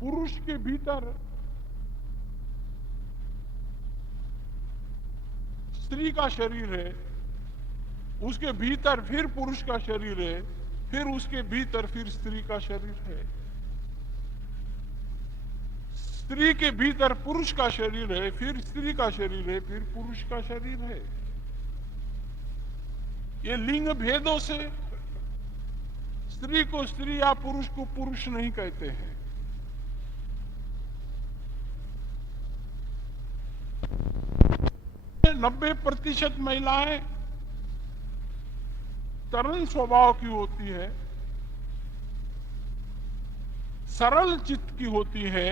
पुरुष के भीतर स्त्री का शरीर है, उसके भीतर फिर पुरुष का शरीर है, फिर उसके भीतर फिर स्त्री का शरीर है। स्त्री के भीतर पुरुष का शरीर है, फिर स्त्री का शरीर है, फिर पुरुष का शरीर है। ये लिंग भेदों से स्त्री को स्त्री या पुरुष को पुरुष नहीं कहते हैं। 90% महिलाएं तरल स्वभाव की होती है, सरल चित्त की होती है,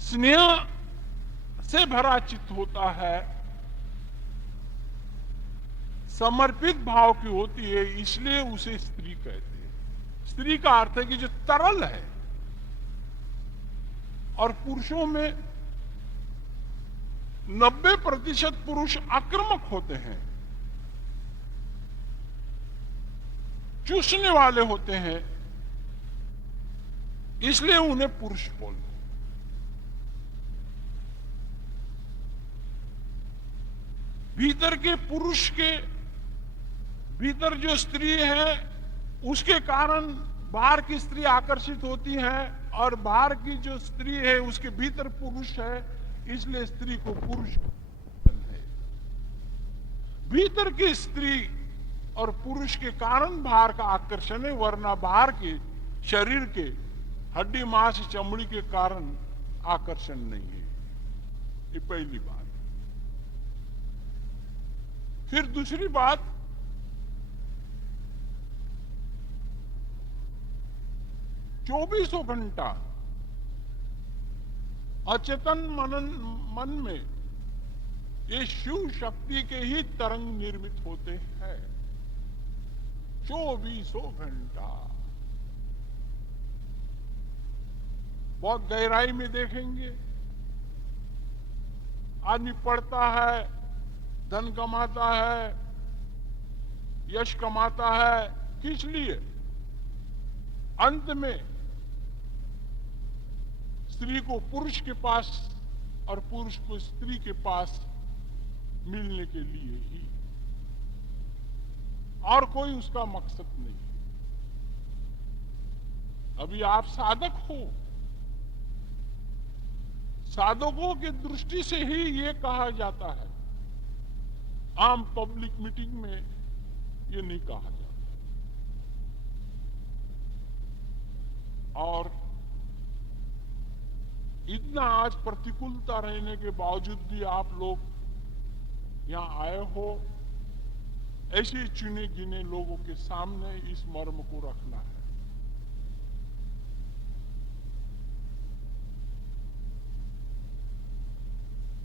स्नेह से भरा चित्त होता है, समर्पित भाव की होती है, इसलिए उसे स्त्री कहते हैं। स्त्री का अर्थ है कि जो तरल है। और पुरुषों में 90% पुरुष आक्रामक होते हैं, चूसने वाले होते हैं, इसलिए उन्हें पुरुष बोलते हैं। भीतर के पुरुष के भीतर जो स्त्री है, उसके कारण बाहर की स्त्री आकर्षित होती है, और बाहर की जो स्त्री है उसके भीतर पुरुष है, इसलिए स्त्री को पुरुष है। भीतर की स्त्री और पुरुष के कारण बाहर का आकर्षण है, वरना बाहर के शरीर के हड्डी मांस चमड़ी के कारण आकर्षण नहीं है। ये पहली बात। फिर दूसरी बात, चौबीसों घंटा अचेतन मन में ये शिव शक्ति के ही तरंग निर्मित होते हैं। 24 घंटा। बहुत गहराई में देखेंगे, आदमी पढ़ता है, धन कमाता है, यश कमाता है, किस लिए? अंत में स्त्री को पुरुष के पास और पुरुष को स्त्री के पास मिलने के लिए ही, और कोई उसका मकसद नहीं। अभी आप साधक हो, साधकों की दृष्टि से ही ये कहा जाता है, आम पब्लिक मीटिंग में ये नहीं कहा जाता। और इतना आज प्रतिकूलता रहने के बावजूद भी आप लोग यहां आए हो, ऐसे चुने गिने लोगों के सामने इस मर्म को रखना है।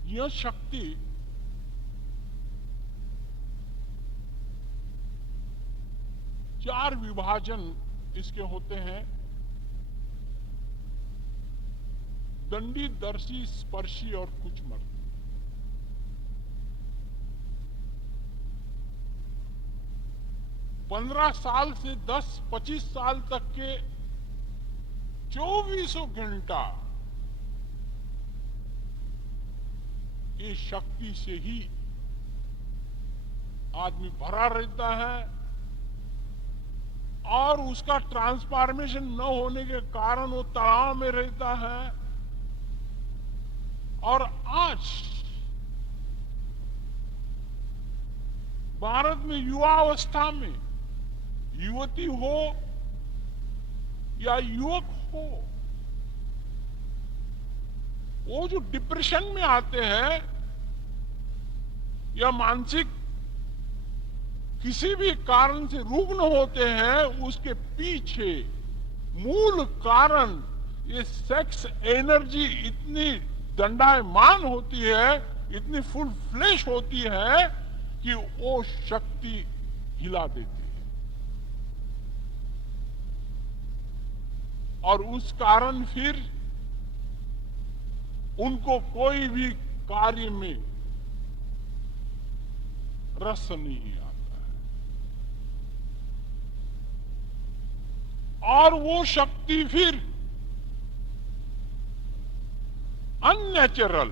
यह शक्ति चार विभाजन इसके होते हैं: दंडी, दर्शी, स्पर्शी और कुचमर्ती। पंद्रह साल से 10-25 साल तक के 24 घंटा ये शक्ति से ही आदमी भरा रहता है, और उसका ट्रांसफॉर्मेशन न होने के कारण वो तनाव में रहता है। और आज भारत में युवावस्था में युवती हो या युवक हो, वो जो डिप्रेशन में आते हैं या मानसिक किसी भी कारण से रुग्ण होते हैं, उसके पीछे मूल कारण ये सेक्स एनर्जी इतनी दंडायमान होती है, इतनी फुल फ्लैश होती है कि वो शक्ति हिला देती है। और उस कारण फिर उनको कोई भी कार्य में रस नहीं आता है। और वो शक्ति फिर अननेचुरल,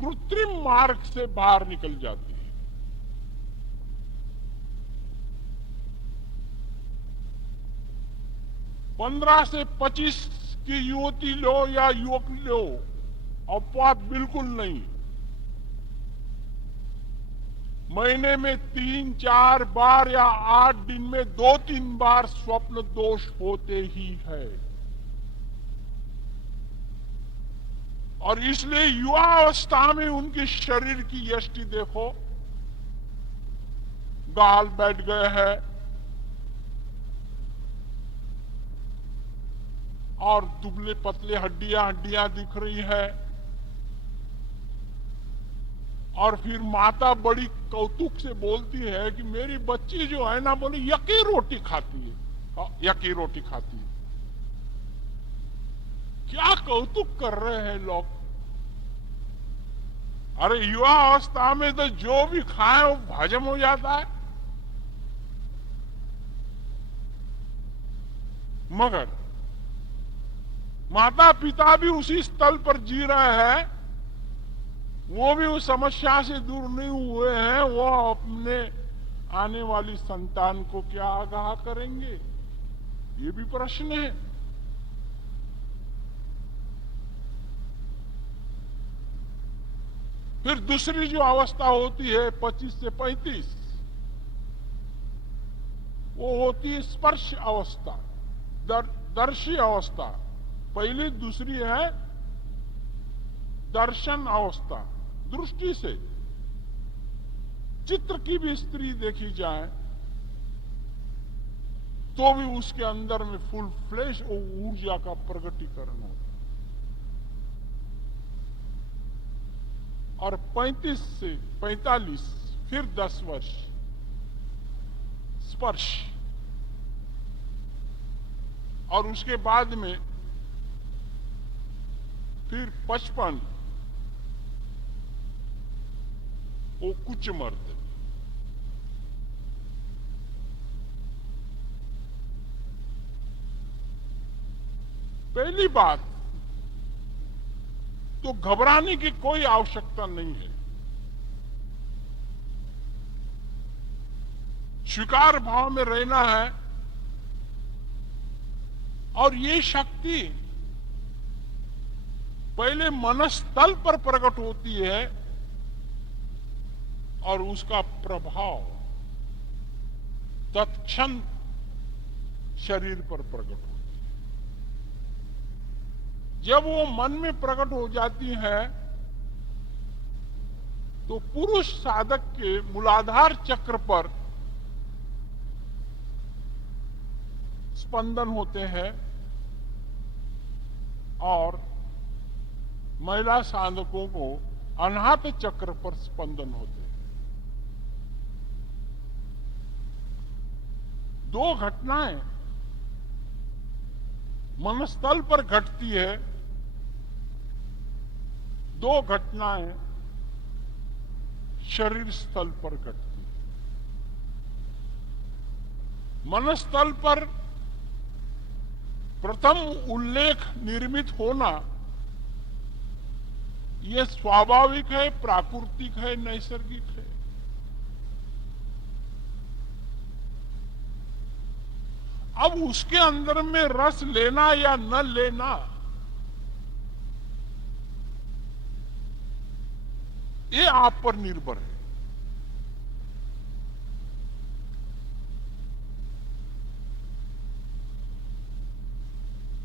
कृत्रिम मार्ग से बाहर निकल जाती है। 15 से 25 की युवती लो या युवक लो, अपवाद बिल्कुल नहीं। महीने में 3-4 बार या 8 दिन में 2-3 बार स्वप्न दोष होते ही है। और इसलिए युवावस्था में उनके शरीर की यष्टि देखो, गाल बैठ गए हैं और दुबले पतले हड्डियां दिख रही है। और फिर माता बड़ी कौतुक से बोलती है कि मेरी बच्ची जो है ना, बोली यकी रोटी खाती है, यकी रोटी खाती है। क्या कौतुक कर रहे हैं लोग। अरे युवा अवस्था में तो जो भी खाए वो हजम हो जाता है, मगर माता पिता भी उसी स्थल पर जी रहे हैं, वो भी उस समस्या से दूर नहीं हुए हैं। वो अपने आने वाली संतान को क्या आगाह करेंगे, ये भी प्रश्न है। फिर दूसरी जो अवस्था होती है 25 से 35, वो होती है स्पर्श अवस्था, दर्शी अवस्था। पहली दूसरी है दर्शन अवस्था, दृष्टि से। चित्र की भी स्त्री देखी जाए तो भी उसके अंदर में फुल फ्लैश और ऊर्जा का प्रगटीकरण होता है। और 35 से 45 फिर 10 वर्ष स्पर्श, और उसके बाद में फिर 55 वो कुछ मर्द। पहली बात तो घबराने की कोई आवश्यकता नहीं है। स्वीकार भाव में रहना है। और ये शक्ति पहले मनस्तल पर प्रकट होती है और उसका प्रभाव तत्क्षण शरीर पर प्रकट होता है। जब वो मन में प्रकट हो जाती है तो पुरुष साधक के मूलाधार चक्र पर स्पंदन होते हैं और महिला साधकों को अनाहत चक्र पर स्पंदन होते हैं। दो घटनाएं मनस्थल पर घटती है, दो घटनाएं शरीर स्थल पर घटती है। मनस्थल पर प्रथम उल्लेख निर्मित होना यह स्वाभाविक है, प्राकृतिक है, नैसर्गिक है। अब उसके अंदर में रस लेना या न लेना ये आप पर निर्भर है।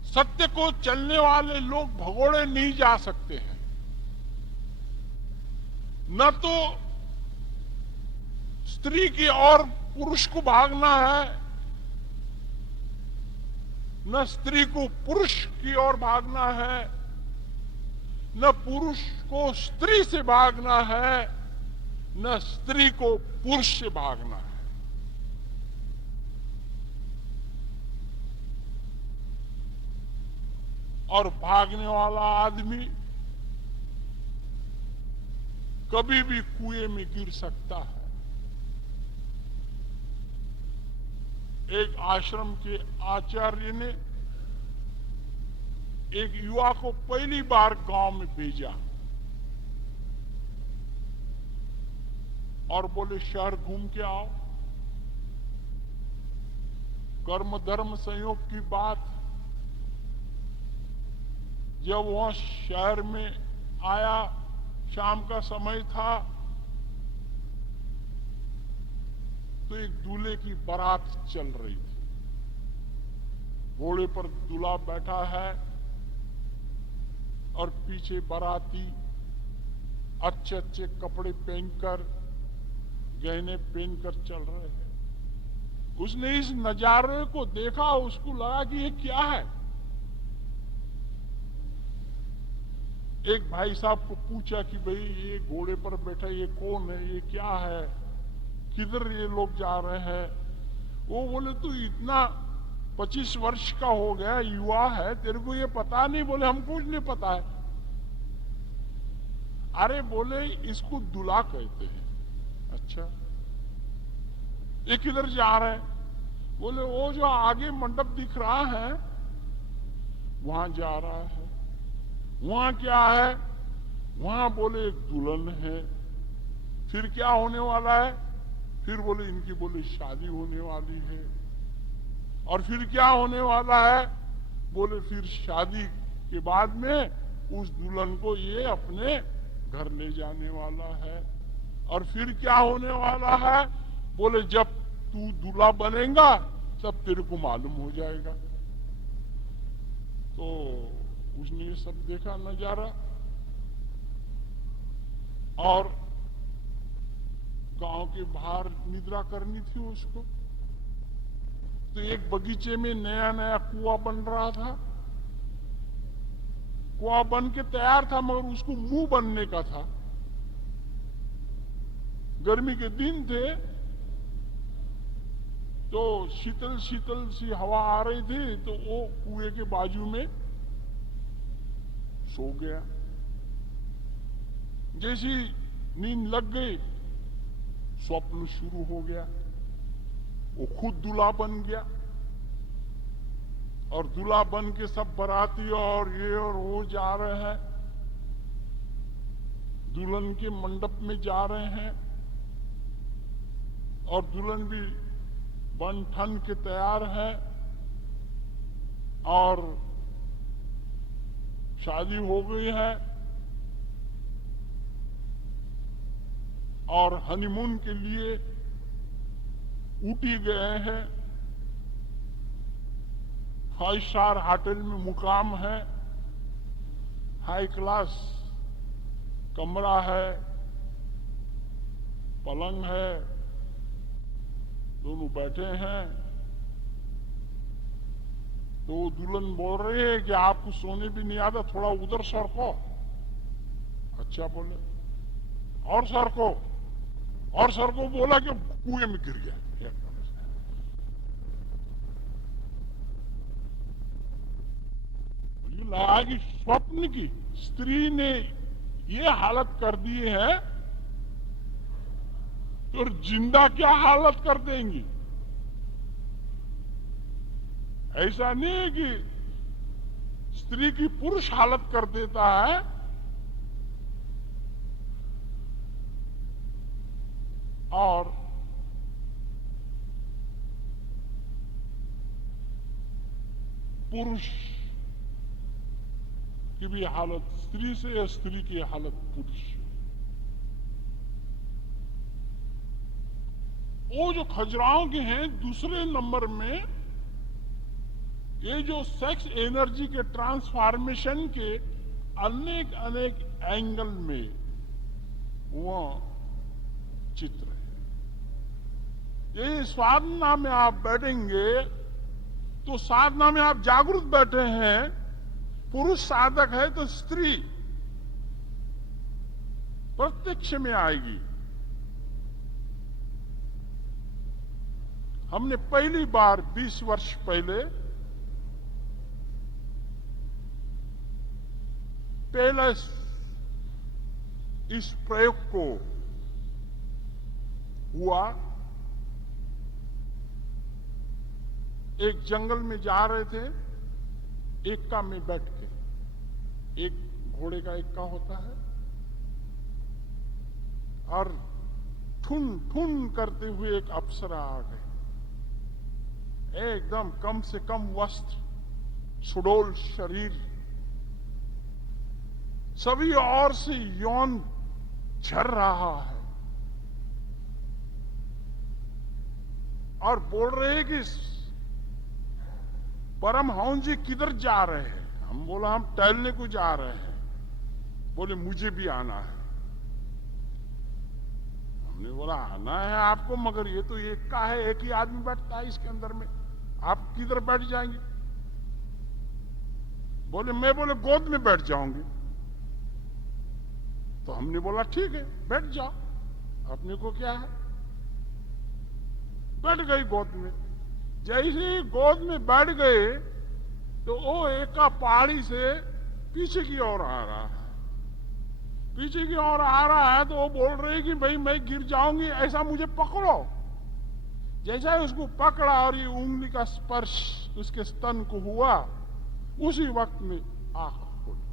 सत्य को चलने वाले लोग भगोड़े नहीं जा सकते हैं। न तो स्त्री की ओर पुरुष को भागना है, न स्त्री को पुरुष की ओर भागना है, न पुरुष को स्त्री से भागना है, न स्त्री को पुरुष से भागना है। और भागने वाला आदमी कभी भी कुएं में गिर सकता है। एक आश्रम के आचार्य ने एक युवा को पहली बार गांव में भेजा और बोले शहर घूम के आओ। कर्म धर्म संयोग की बात, जब वह शहर में आया, शाम का समय था, तो एक दूल्हे की बारात चल रही थी। घोड़े पर दूल्हा बैठा है और पीछे बाराती अच्छे अच्छे कपड़े पहनकर, गहने पहनकर चल रहे हैं। उसने इस नजारे को देखा, उसको लगा कि ये क्या है। एक भाई साहब को पूछा कि भाई ये घोड़े पर बैठा ये कौन है, ये क्या है, किधर ये लोग जा रहे हैं। वो बोले तू इतना 25 वर्ष का हो गया, युवा है, तेरे को ये पता नहीं? बोले हमको कुछ नहीं पता है। अरे बोले इसको दूल्हा कहते हैं। अच्छा, ये किधर जा रहे हैं? बोले वो जो आगे मंडप दिख रहा है वहां जा रहा है। वहां क्या है? वहां बोले एक दुल्हन है। फिर क्या होने वाला है? फिर बोले इनकी बोले शादी होने वाली है। और फिर क्या होने वाला है? बोले फिर शादी के बाद में उस दुल्हन को ये अपने घर ले जाने वाला है। और फिर क्या होने वाला है? बोले जब तू दूल्हा बनेगा तब तेरे को मालूम हो जाएगा। तो उसने ये सब देखा नजारा, और गांव के बाहर निद्रा करनी थी उसको। तो एक बगीचे में नया नया कुआं बन रहा था। कुआं बन के तैयार था, मगर उसको मुंह बनने का था। गर्मी के दिन थे, तो शीतल शीतल सी हवा आ रही थी, तो वो कुएं के बाजू में सो गया। जैसी नींद लग गई, स्वप्न शुरू हो गया। वो खुद दूल्हा बन गया, और दूल्हा बन के सब बाराती और ये और वो जा रहे हैं, दुल्हन के मंडप में जा रहे हैं। और दुल्हन भी बन ठन के तैयार है, और शादी हो गई है, और हनीमून के लिए ऊटी गए हैं। 5 स्टार होटल में मुकाम है, हाई क्लास कमरा है, पलंग है, दोनों बैठे हैं। तो दुल्हन बोल रही है कि आपको सोने भी नहीं आता, थोड़ा उधर सरको। अच्छा बोले, और सरको, और सरको। बोला कि कुएं में गिर गया। ये लगा कि स्वप्न की स्त्री ने ये हालत कर दी है, तो जिंदा क्या हालत कर देंगी। ऐसा नहीं है कि स्त्री की पुरुष हालत कर देता है। और पुरुष की भी हालत स्त्री से, या स्त्री की हालत पुरुष से। वो जो खजुराहो के हैं, दूसरे नंबर में ये जो सेक्स एनर्जी के ट्रांसफॉर्मेशन के अनेक अनेक एंगल में वो चित्र है। ये साधना में आप बैठेंगे तो साधना में आप जागरूक बैठे हैं, पुरुष साधक है तो स्त्री प्रत्यक्ष में आएगी। हमने पहली बार 20 वर्ष पहले इस प्रयोग को हुआ एक जंगल में जा रहे थे, एक्का में बैठ के, एक घोड़े का एक्का होता है, और ठुन ठुन करते हुए एक अप्सरा आ गए, एकदम कम से कम वस्त्र, सुडोल शरीर, सभी ओर से यौन झर रहा है, और बोल रहे हैं कि परमहंस जी किधर जा रहे हैं? हम बोला हम टहलने को जा रहे हैं। बोले मुझे भी आना है। हमने बोला आना है आपको, मगर ये तो एक का है, एक ही आदमी बैठता है इसके अंदर में, आप किधर बैठ जाएंगे? बोले मैं बोले गोद में बैठ जाऊंगी। तो हमने बोला ठीक है बैठ जाओ, अपने को क्या है। बैठ गई गोद में। जैसे ही गोद में बैठ गए तो वो एक का पहाड़ी से पीछे की ओर आ रहा है, पीछे की ओर आ रहा है, तो वो बोल रहे कि भाई मैं गिर जाऊंगी, ऐसा मुझे पकड़ो। जैसा ही उसको पकड़ा और ये उंगली का स्पर्श उसके स्तन को हुआ, उसी वक्त में आंख खुली।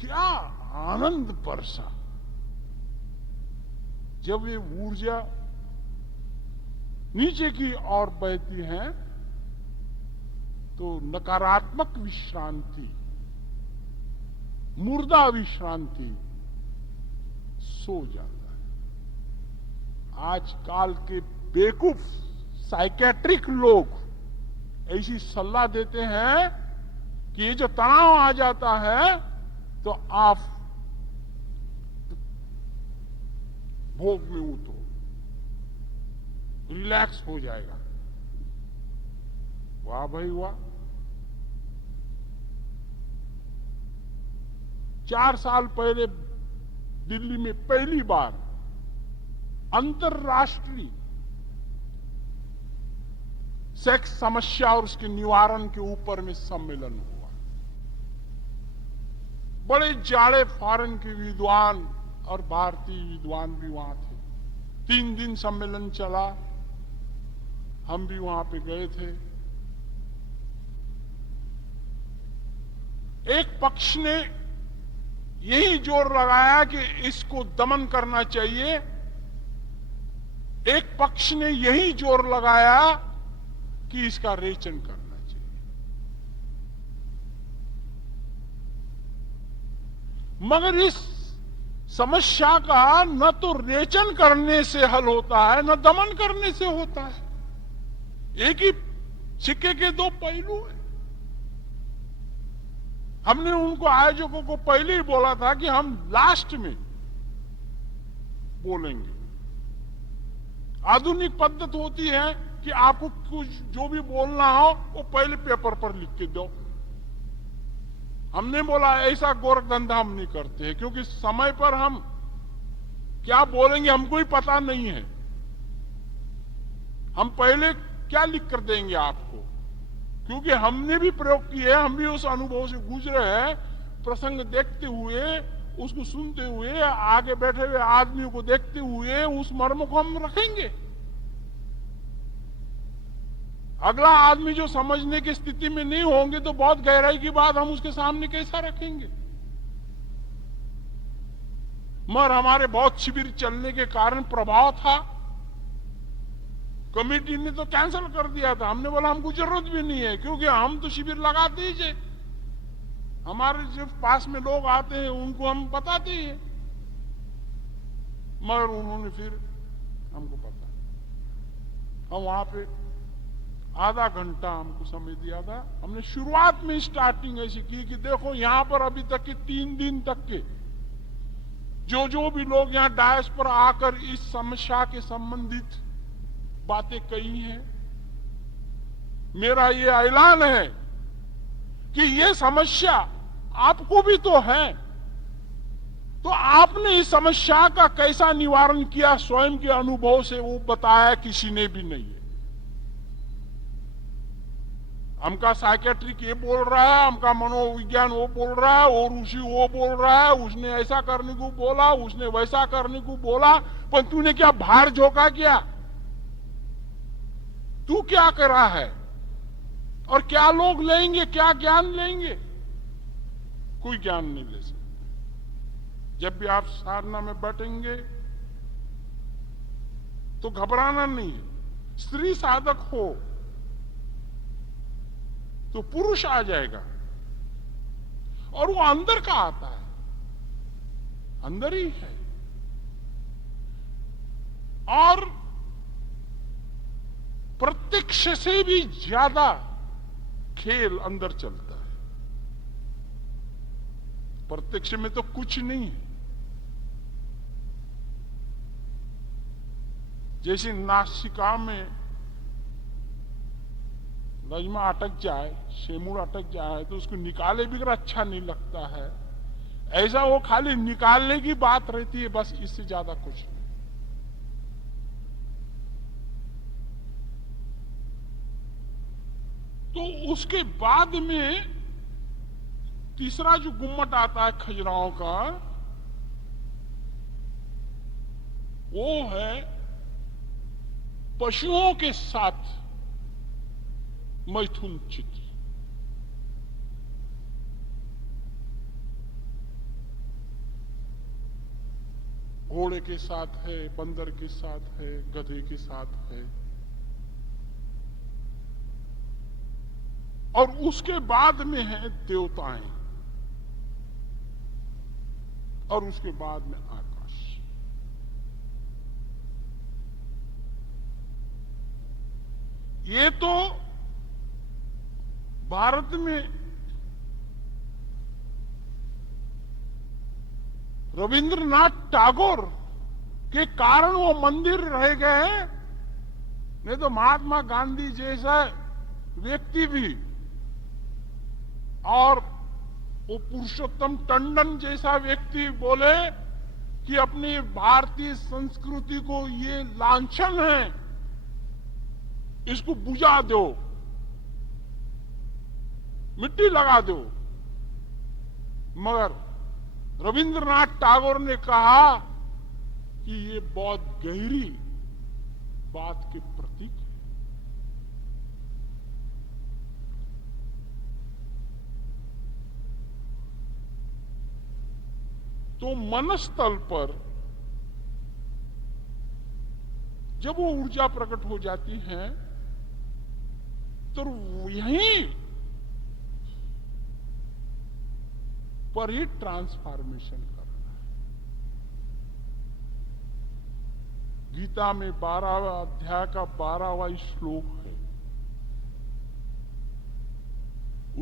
क्या आनंद बरसा जब ये ऊर्जा नीचे की ओर बहती है, तो नकारात्मक विश्रांति, मुर्दा विश्रांति सो जाता है। आजकल के बेवकूफ साइकेट्रिक लोग ऐसी सलाह देते हैं कि ये जो तनाव आ जाता है तो आप भोग में उठो, रिलैक्स हो जाएगा। वाह भाई वाह। 4 साल पहले दिल्ली में पहली बार अंतरराष्ट्रीय सेक्स समस्या और उसके निवारण के ऊपर में सम्मेलन हुआ। बड़े जाड़े फॉरेन के विद्वान और भारतीय विद्वान भी वहां थे। 3 दिन सम्मेलन चला, हम भी वहां पे गए थे। एक पक्ष ने यही जोर लगाया कि इसको दमन करना चाहिए, एक पक्ष ने यही जोर लगाया कि इसका रेचन करना चाहिए। मगर इस समस्या का न तो रेचन करने से हल होता है, न दमन करने से होता है। एक ही सिक्के के 2 पहलू हैं। हमने उनको आयोजकों को पहले ही बोला था कि हम लास्ट में बोलेंगे। आधुनिक पद्धति होती है कि आपको कुछ जो भी बोलना हो वो पहले पेपर पर लिख के दो। हमने बोला ऐसा गोरख धंधा हम नहीं करते हैं, क्योंकि समय पर हम क्या बोलेंगे हमको ही पता नहीं है। हम पहले क्या लिख कर देंगे आपको, क्योंकि हमने भी प्रयोग किए, हम भी उस अनुभव से गुजरे हैं। प्रसंग देखते हुए, उसको सुनते हुए, आगे बैठे हुए आदमियों को देखते हुए उस मर्म को हम रखेंगे। अगला आदमी जो समझने की स्थिति में नहीं होंगे तो बहुत गहराई की बात हम उसके सामने कैसा रखेंगे। मगर हमारे बहुत शिविर चलने के कारण प्रभाव था, कमेटी ने तो कैंसिल कर दिया था। हमने बोला हमको जरूरत भी नहीं है, क्योंकि हम तो शिविर लगा दीजिए, हमारे जो पास में लोग आते हैं उनको हम बताते हैं। मगर उन्होंने फिर हमको पता, हम वहां पे आधा घंटा हमको समय दिया था। हमने शुरुआत में स्टार्टिंग ऐसी की कि देखो यहां पर अभी तक के 3 दिन तक के जो भी लोग यहां डायस पर आकर इस समस्या के संबंधित बातें कही हैं, मेरा ये ऐलान है कि ये समस्या आपको भी तो है, तो आपने इस समस्या का कैसा निवारण किया स्वयं के अनुभव से वो बताया किसी ने भी नहीं है। हमका साइकेट्रिक ये बोल रहा है, हमका मनोविज्ञान वो बोल रहा है, और ऋषि वो बोल रहा है, उसने ऐसा करने को बोला, उसने वैसा करने को बोला, पर तूने क्या बाहर झोंका किया? तू क्या करा है? और क्या लोग लेंगे, क्या ज्ञान लेंगे? कोई ज्ञान नहीं ले सकते। जब भी आप साधना में बैठेंगे तो घबराना नहीं है। स्त्री साधक हो तो पुरुष आ जाएगा, और वो अंदर का आता है, अंदर ही है। और प्रत्यक्ष से भी ज्यादा खेल अंदर चलता है। प्रत्यक्ष में तो कुछ नहीं है। जैसे नासिका में लज्मा अटक जाए, शेमुड़ अटक जाए, तो उसको निकाले भी अगर अच्छा नहीं लगता है, ऐसा वो खाली निकालने की बात रहती है, बस, इससे ज्यादा कुछ नहीं। तो उसके बाद में तीसरा जो गुम्मट आता है खजुराहों का, वो है पशुओं के साथ मैथुन चित्र। घोड़े के साथ है, बंदर के साथ है, गधे के साथ है। और उसके बाद में है देवताएं, और उसके बाद में आकाश। ये तो भारत में रविंद्रनाथ टैगोर के कारण वो मंदिर रह गए, नहीं तो महात्मा गांधी जैसा व्यक्ति भी, और वो पुरुषोत्तम टंडन जैसा व्यक्ति बोले कि अपनी भारतीय संस्कृति को ये लांछन है, इसको बुझा दो, मिट्टी लगा दो। मगर रविंद्रनाथ टैगोर ने कहा कि ये बहुत गहरी बात के प्रतीक है। तो मनस्तल पर जब वो ऊर्जा प्रकट हो जाती है, तो यहीं पर ही ट्रांसफॉर्मेशन करना है। गीता में 12वां अध्याय का 12वां श्लोक है,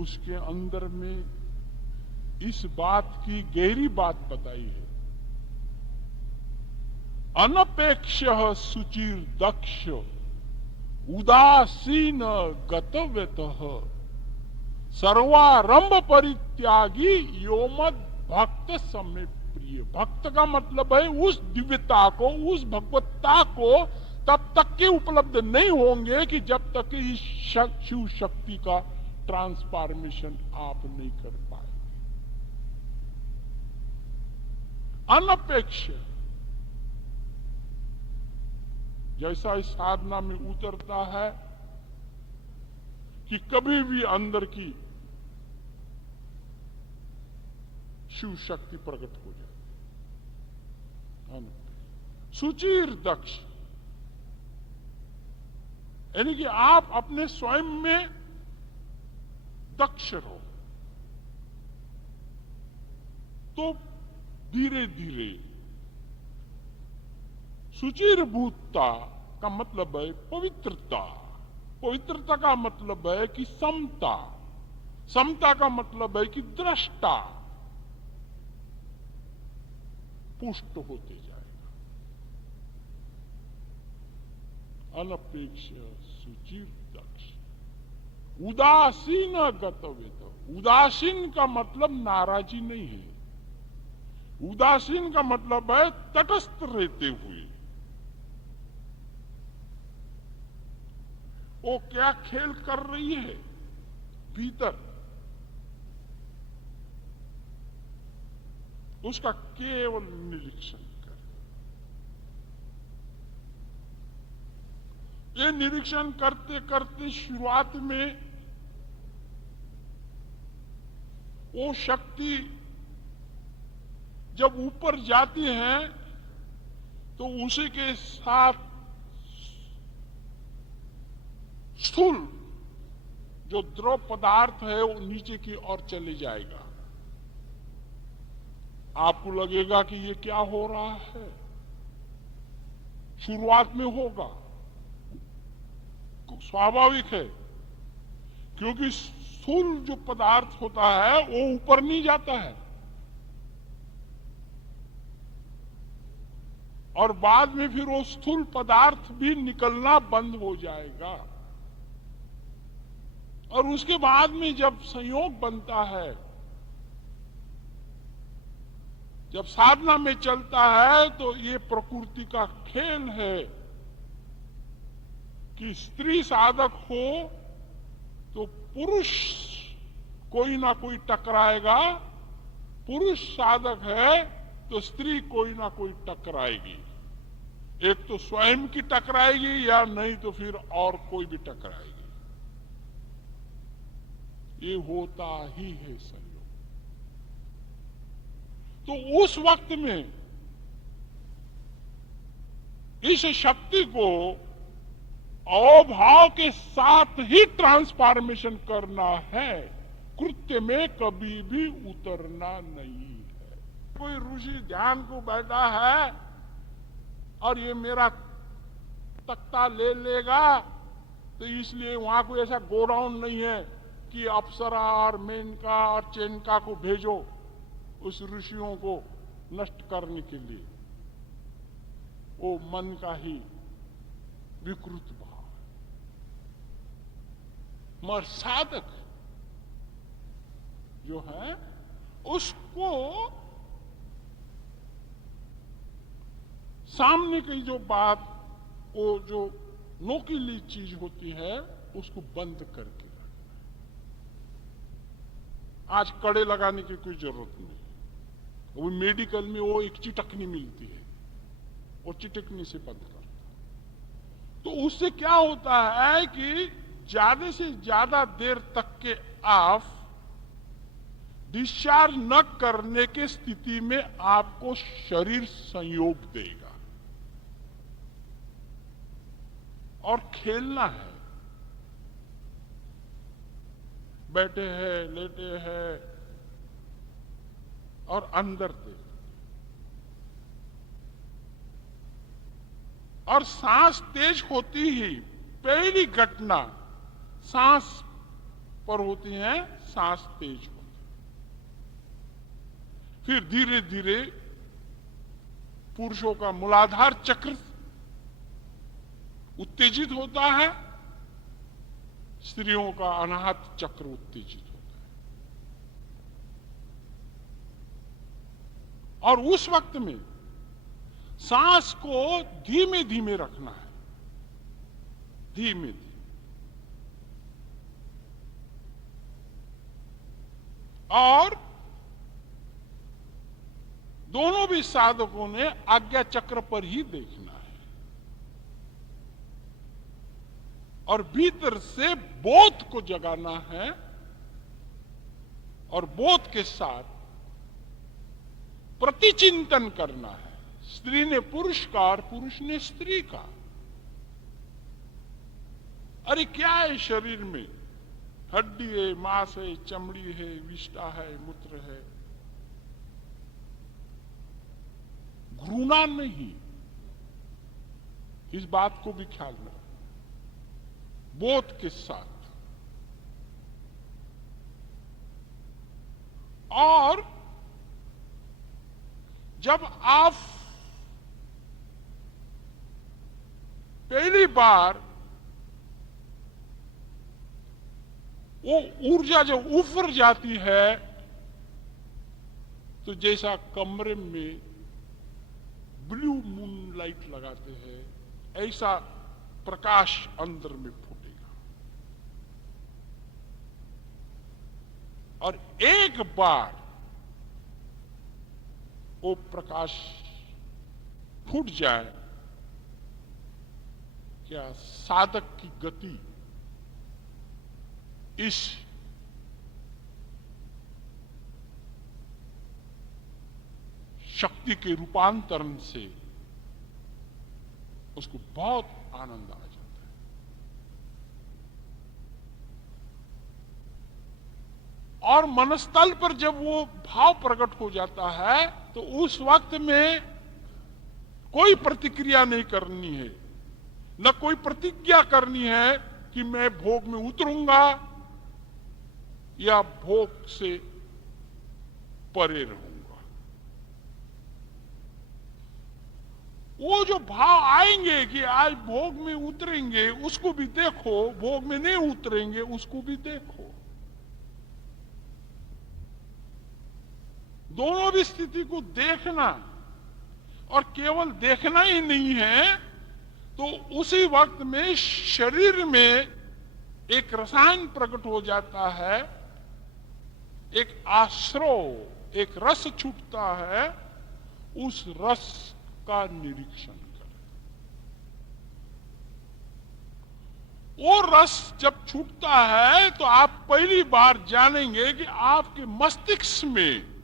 उसके अंदर में इस बात की गहरी बात बताई है। अनपेक्ष सुचिर दक्ष उदासीन गतव्यतः सर्वारंभ परित्यागी योमद भक्त समय प्रिय। भक्त का मतलब है उस दिव्यता को, उस भगवत्ता को तब तक के उपलब्ध नहीं होंगे कि जब तक इस शिव शक्ति का ट्रांसफॉर्मेशन आप नहीं कर पाए। अनपेक्ष, जैसा इस साधना में उतरता है कि कभी भी अंदर की शिव शक्ति प्रकट हो जाती। सुचिर दक्ष, यानी कि आप अपने स्वयं में दक्ष रहो, तो धीरे धीरे सुचिर भूतता का मतलब है पवित्रता। पवित्रता का मतलब है कि समता। समता का मतलब है कि दृष्टा पुष्ट होते जाएगा। अनपेक्ष सुचिर दक्ष उदासीन गतव्यत। उदासीन का मतलब नाराजी नहीं है। उदासीन का मतलब है तटस्थ रहते हुए। वो क्या खेल कर रही है भीतर उसका केवल निरीक्षण करें। ये निरीक्षण करते करते शुरुआत में वो शक्ति जब ऊपर जाती है तो उसी के साथ स्थूल जो द्रव पदार्थ है वो नीचे की ओर चले जाएगा। आपको लगेगा कि ये क्या हो रहा है, शुरुआत में होगा, स्वाभाविक है, क्योंकि स्थूल जो पदार्थ होता है वो ऊपर नहीं जाता है और बाद में फिर वो स्थूल पदार्थ भी निकलना बंद हो जाएगा। और उसके बाद में जब संयोग बनता है, जब साधना में चलता है, तो ये प्रकृति का खेल है कि स्त्री साधक हो तो पुरुष कोई ना कोई टकराएगा, पुरुष साधक है तो स्त्री कोई ना कोई टकराएगी। एक तो स्वयं की टकराएगी या नहीं तो फिर और कोई भी टकराएगी। ये होता ही है संयोग। तो उस वक्त में इस शक्ति को अभाव के साथ ही ट्रांसफॉर्मेशन करना है, कृत्य में कभी भी उतरना नहीं है। कोई ऋषि ध्यान को बैठा है और ये मेरा तख्ता ले लेगा, तो इसलिए वहां कोई ऐसा गोडाउन नहीं है कि अप्सरा और मेनका और चेनका को भेजो उस ऋषियों को नष्ट करने के लिए। वो मन का ही विकृत भाव है। मगर साधक जो है उसको सामने की जो बात, वो जो नोकीली चीज होती है, उसको बंद करके रखना। आज कड़े लगाने की कोई जरूरत नहीं। वो मेडिकल में वो एक चिटकनी मिलती है, वो चिटकनी से बंद करता। तो उससे क्या होता है कि ज्यादा से ज्यादा देर तक के आप डिस्चार्ज न करने के स्थिति में आपको शरीर संयोग देगा। और खेलना है, बैठे हैं, लेटे हैं और अंदर देख, और सांस तेज होती ही पहली घटना सांस पर होती है, सांस तेज होती, फिर धीरे धीरे पुरुषों का मूलाधार चक्र उत्तेजित होता है, स्त्रियों का अनाहत चक्र उत्तेजित होता है। और उस वक्त में सांस को धीमे धीमे रखना है, धीमे धीमे। और दोनों भी साधकों ने आज्ञा चक्र पर ही देखना है और भीतर से बोध को जगाना है और बोध के साथ प्रतिचिंतन करना है। स्त्री ने पुरुष का और पुरुष ने स्त्री का। अरे क्या है शरीर में? हड्डी है, मांस है, चमड़ी है, विष्ठा है, मूत्र है। घृणा नहीं, इस बात को भी ख्याल रखना, बोध के साथ। और जब आप पहली बार वो ऊर्जा जब ऊपर जाती है, तो जैसा कमरे में ब्लू मून लाइट लगाते हैं, ऐसा प्रकाश अंदर में फूटेगा। और एक बार वो प्रकाश फूट जाए, क्या साधक की गति इस शक्ति के रूपांतरण से उसको बहुत आनंद आ जाता है। और मनस्थल पर जब वो भाव प्रकट हो जाता है तो उस वक्त में कोई प्रतिक्रिया नहीं करनी है, न कोई प्रतिज्ञा करनी है कि मैं भोग में उतरूंगा या भोग से परे रहूंगा। वो जो भाव आएंगे कि आज भोग में उतरेंगे, उसको भी देखो, भोग में नहीं उतरेंगे उसको भी देखो। दोनों भी स्थिति को देखना, और केवल देखना ही नहीं है तो उसी वक्त में शरीर में एक रसायन प्रकट हो जाता है, एक आश्रव, एक रस छूटता है। उस रस का निरीक्षण करें। वो रस जब छूटता है तो आप पहली बार जानेंगे कि आपके मस्तिष्क में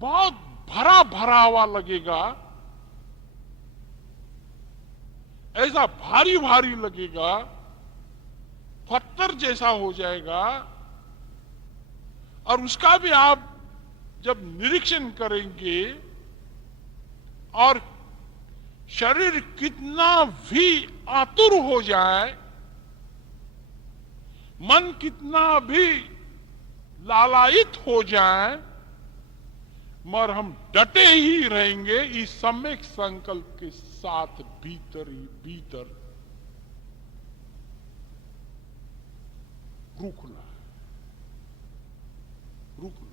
बहुत भरा भरा हुआ लगेगा, ऐसा भारी भारी लगेगा, पत्थर जैसा हो जाएगा। और उसका भी आप जब निरीक्षण करेंगे और शरीर कितना भी आतुर हो जाए, मन कितना भी लालायित हो जाए, मगर हम डटे ही रहेंगे इस सम्यक संकल्प के साथ, भीतर ही भीतर रुकना है, रुकना।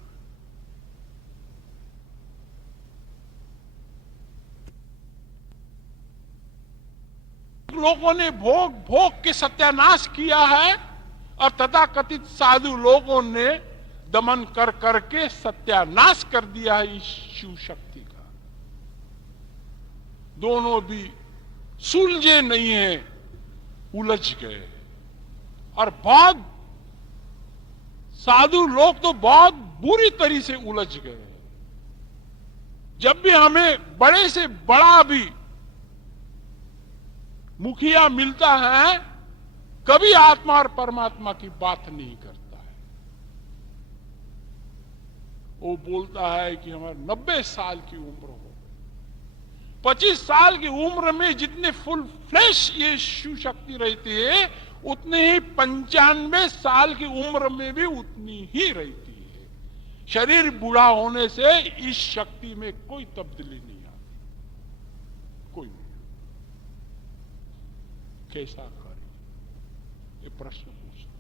लोगों ने भोग भोग के सत्यानाश किया है और तथाकथित साधु लोगों ने दमन कर करके सत्यानाश कर दिया है इस शिव शक्ति का। दोनों भी सुलझे नहीं है, उलझ गए। और बहुत साधु लोग तो बहुत बुरी तरह से उलझ गए। जब भी हमें बड़े से बड़ा भी मुखिया मिलता है, कभी आत्मा और परमात्मा की बात नहीं करता है। वो बोलता है कि हमारे 90 साल की उम्र हो, 25 साल की उम्र में जितने फुल फ्लैश ये शिव शक्ति रहती है, उतने ही 95 साल की उम्र में भी उतनी ही रहती है। शरीर बूढ़ा होने से इस शक्ति में कोई तब्दीली नहीं आती, कोई नहीं। कैसा करें, ये प्रश्न पूछता।